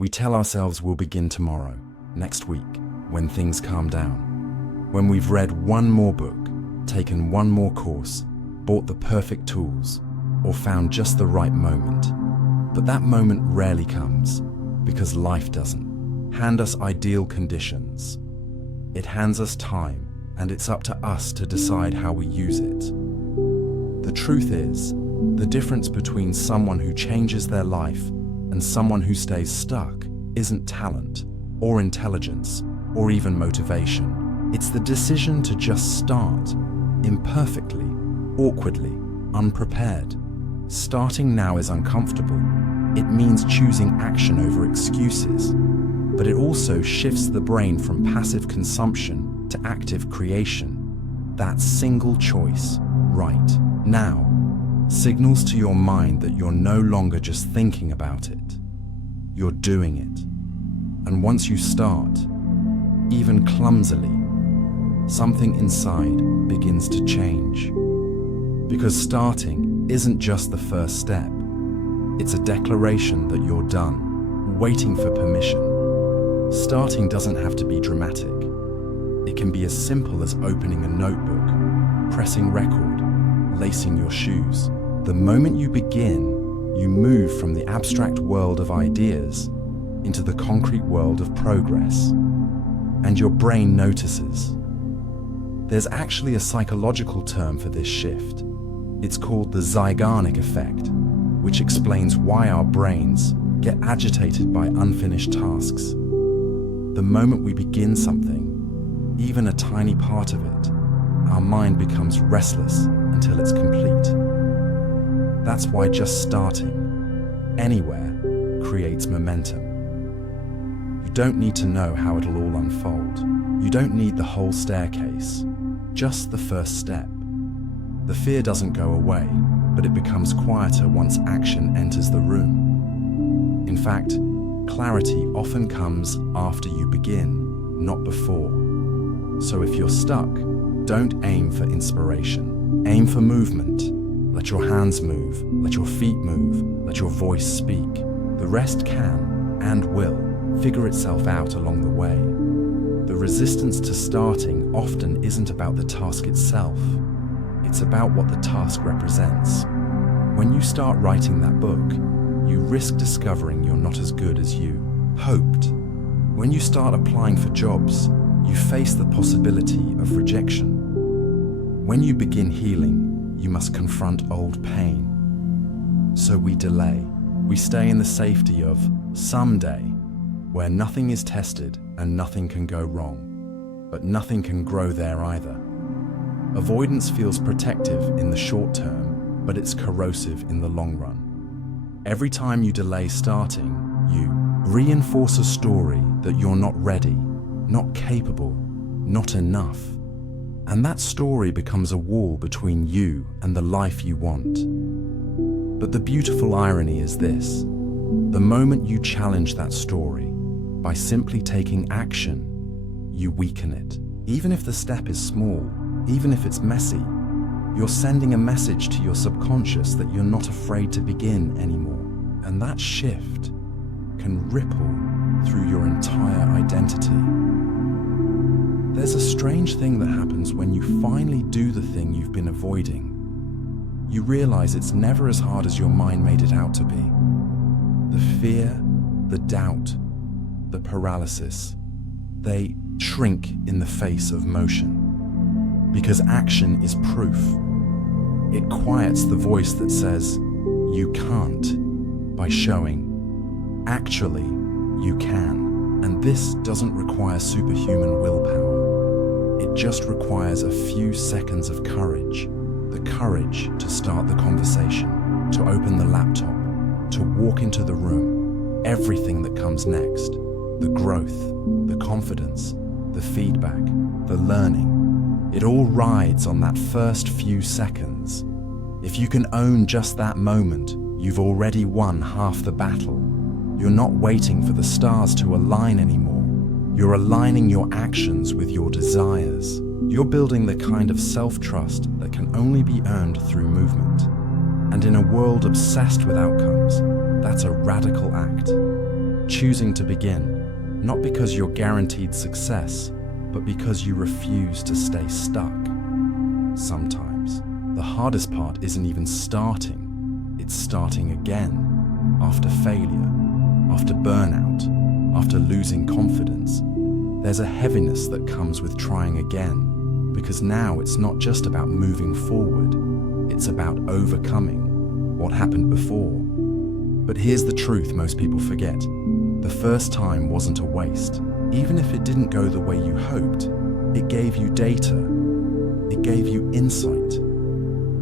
We tell ourselves we'll begin tomorrow, next week, when things calm down. When we've read one more book, taken one more course, bought the perfect tools, or found just the right moment. But that moment rarely comes, because life doesn't hand us ideal conditions. It hands us time, and it's up to us to decide how we use it. The truth is, the difference between someone who changes their life and someone who stays stuck isn't talent, or intelligence, or even motivation. It's the decision to just start, imperfectly, awkwardly, unprepared. Starting now is uncomfortable. It means choosing action over excuses, but it also shifts the brain from passive consumption to active creation. That single choice, right now, signals to your mind that you're no longer just thinking about it. You're doing it. And once you start, even clumsily, something inside begins to change. Because starting isn't just the first step. It's a declaration that you're done, waiting for permission. Starting doesn't have to be dramatic. It can be as simple as opening a notebook, pressing record, lacing your shoes. The moment you begin, you move from the abstract world of ideas into the concrete world of progress, and your brain notices. There's actually a psychological term for this shift. It's called the Zeigarnik effect, which explains why our brains get agitated by unfinished tasks. The moment we begin something, even a tiny part of it, our mind becomes restless until it's complete. That's why just starting, anywhere, creates momentum. You don't need to know how it'll all unfold. You don't need the whole staircase, just the first step. The fear doesn't go away, but it becomes quieter once action enters the room. In fact, clarity often comes after you begin, not before. So if you're stuck, don't aim for inspiration. Aim for movement. Let your hands move, let your feet move, let your voice speak. The rest can, and will, figure itself out along the way. The resistance to starting often isn't about the task itself. It's about what the task represents. When you start writing that book, you risk discovering you're not as good as you hoped. When you start applying for jobs, you face the possibility of rejection. When you begin healing, you must confront old pain. So we delay. We stay in the safety of someday, where nothing is tested and nothing can go wrong, but nothing can grow there either. Avoidance feels protective in the short term, but it's corrosive in the long run. Every time you delay starting, you reinforce a story that you're not ready, not capable, not enough. And that story becomes a wall between you and the life you want. But the beautiful irony is this: the moment you challenge that story, by simply taking action, you weaken it. Even if the step is small, even if it's messy, you're sending a message to your subconscious that you're not afraid to begin anymore. And that shift can ripple through your entire identity. There's a strange thing that happens when you finally do the thing you've been avoiding. You realize it's never as hard as your mind made it out to be. The fear, the doubt, the paralysis, they shrink in the face of motion. Because action is proof. It quiets the voice that says, you can't, by showing, actually, you can. And this doesn't require superhuman willpower. It just requires a few seconds of courage. The courage to start the conversation, to open the laptop, to walk into the room. Everything that comes next, the growth, the confidence, the feedback, the learning, it all rides on that first few seconds. If you can own just that moment, you've already won half the battle. You're not waiting for the stars to align anymore. You're aligning your actions with your desires. You're building the kind of self-trust that can only be earned through movement. And in a world obsessed with outcomes, that's a radical act. choosing to begin, not because you're guaranteed success, but because you refuse to stay stuck. Sometimes, the hardest part isn't even starting, it's starting again, after failure, after burnout, after losing confidence. There's a heaviness that comes with trying again, because now it's not just about moving forward, it's about overcoming what happened before. But here's the truth most people forget. The first time wasn't a waste. Even if it didn't go the way you hoped, it gave you data, it gave you insight.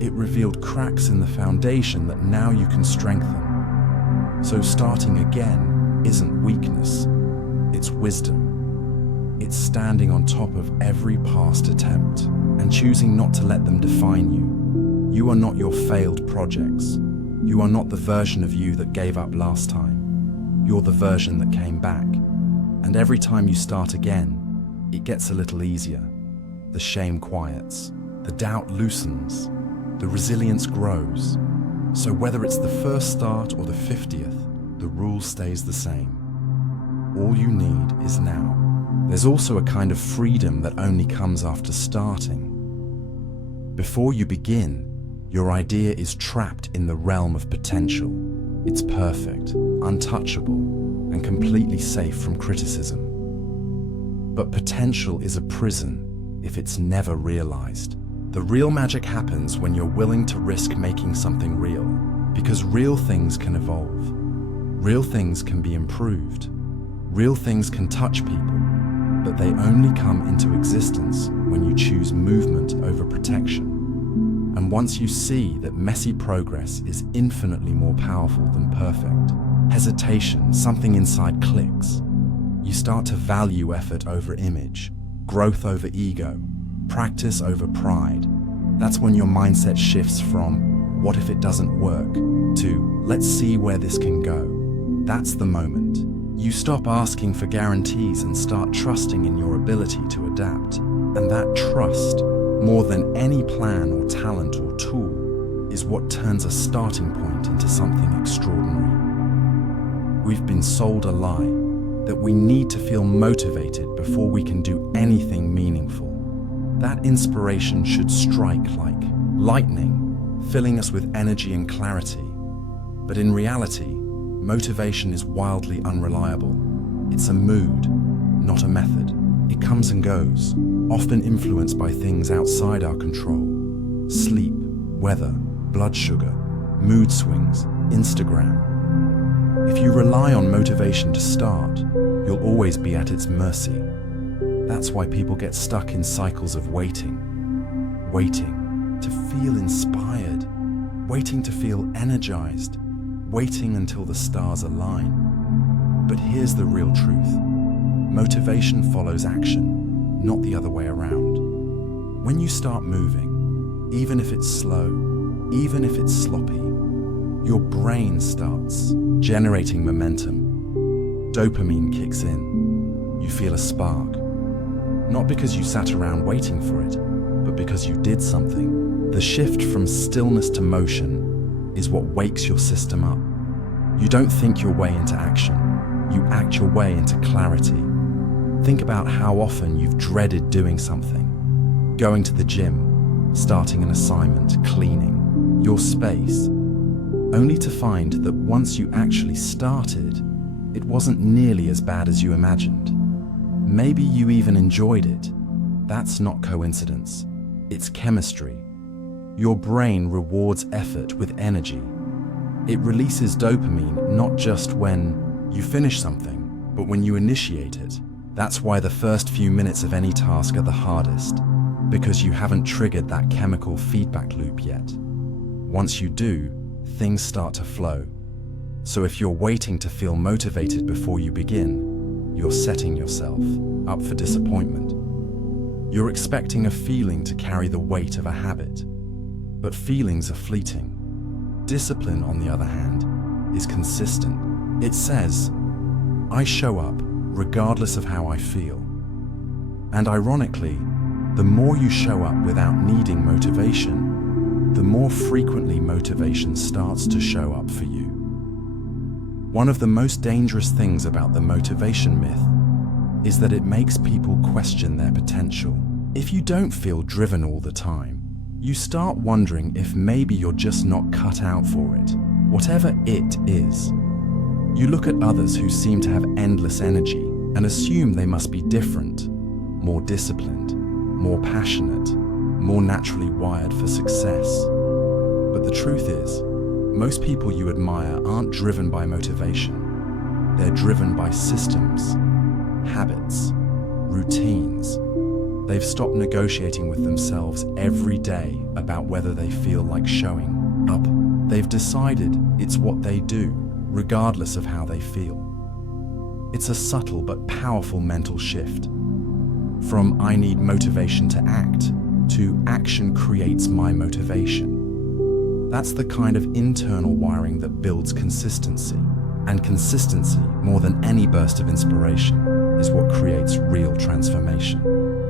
It revealed cracks in the foundation that now you can strengthen. So starting again isn't weakness, it's wisdom. It's standing on top of every past attempt and choosing not to let them define you. You are not your failed projects. You are not the version of you that gave up last time. You're the version that came back. And every time you start again, it gets a little easier. The shame quiets, the doubt loosens, the resilience grows. So whether it's the first start or the 50th, the rule stays the same. All you need is now. There's also a kind of freedom that only comes after starting. Before you begin, your idea is trapped in the realm of potential. It's perfect, untouchable, and completely safe from criticism. But potential is a prison if it's never realized. The real magic happens when you're willing to risk making something real, because real things can evolve. Real things can be improved. Real things can touch people, but they only come into existence when you choose movement over protection. And once you see that messy progress is infinitely more powerful than perfect, hesitation, something inside clicks. You start to value effort over image, growth over ego, practice over pride. That's when your mindset shifts from, what if it doesn't work, to, let's see where this can go. That's the moment. You stop asking for guarantees and start trusting in your ability to adapt. And that trust, more than any plan or talent or tool, is what turns a starting point into something extraordinary. We've been sold a lie that we need to feel motivated before we can do anything meaningful. That inspiration should strike like lightning, filling us with energy and clarity. But in reality, motivation is wildly unreliable. It's a mood, not a method. It comes and goes, often influenced by things outside our control. Sleep, weather, blood sugar, mood swings, Instagram. If you rely on motivation to start, you'll always be at its mercy. That's why people get stuck in cycles of waiting to feel inspired, waiting to feel energized, waiting until the stars align. But here's the real truth. Motivation follows action, not the other way around. When you start moving, even if it's slow, even if it's sloppy, your brain starts generating momentum. Dopamine kicks in. You feel a spark. Not because you sat around waiting for it, but because you did something. The shift from stillness to motion is what wakes your system up. You don't think your way into action. You act your way into clarity. Think about how often you've dreaded doing something. Going to the gym, starting an assignment, cleaning your space, only to find that once you actually started, it wasn't nearly as bad as you imagined. Maybe you even enjoyed it. That's not coincidence. It's chemistry. Your brain rewards effort with energy. It releases dopamine not just when you finish something, but when you initiate it. That's why the first few minutes of any task are the hardest, because you haven't triggered that chemical feedback loop yet. Once you do, things start to flow. So if you're waiting to feel motivated before you begin, you're setting yourself up for disappointment. You're expecting a feeling to carry the weight of a habit, but feelings are fleeting. Discipline, on the other hand, is consistent. It says, I show up regardless of how I feel. And ironically, the more you show up without needing motivation, the more frequently motivation starts to show up for you. One of the most dangerous things about the motivation myth is that it makes people question their potential. If you don't feel driven all the time, you start wondering if maybe you're just not cut out for it, whatever it is. You look at others who seem to have endless energy and assume they must be different, more disciplined, more passionate, more naturally wired for success. But the truth is, most people you admire aren't driven by motivation. They're driven by systems, habits, routines. They've stopped negotiating with themselves every day about whether they feel like showing up. They've decided it's what they do, regardless of how they feel. It's a subtle but powerful mental shift. From "I need motivation to act" to "action creates my motivation." That's the kind of internal wiring that builds consistency. And consistency, more than any burst of inspiration, is what creates real transformation.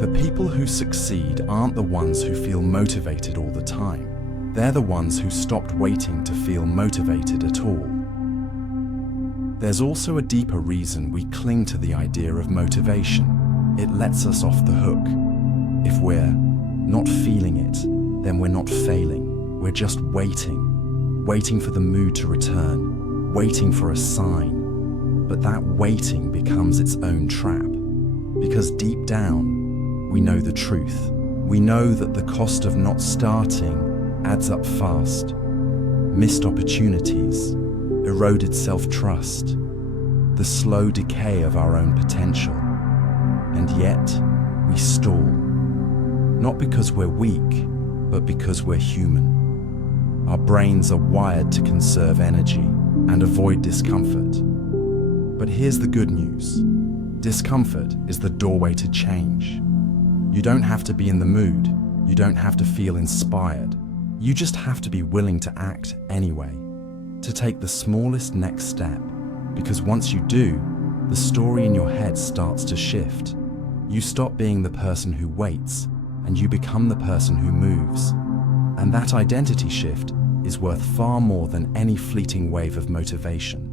The people who succeed aren't the ones who feel motivated all the time. They're the ones who stopped waiting to feel motivated at all. There's also a deeper reason we cling to the idea of motivation. It lets us off the hook. If we're not feeling it, then we're not failing. We're just waiting for the mood to return, waiting for a sign. But that waiting becomes its own trap, because deep down, we know the truth. We know that the cost of not starting adds up fast. Missed opportunities, eroded self-trust, the slow decay of our own potential. And yet, we stall. Not because we're weak, but because we're human. Our brains are wired to conserve energy and avoid discomfort. But here's the good news. Discomfort is the doorway to change. You don't have to be in the mood. You don't have to feel inspired. You just have to be willing to act anyway, to take the smallest next step, because once you do, the story in your head starts to shift. You stop being the person who waits, and you become the person who moves. And that identity shift is worth far more than any fleeting wave of motivation.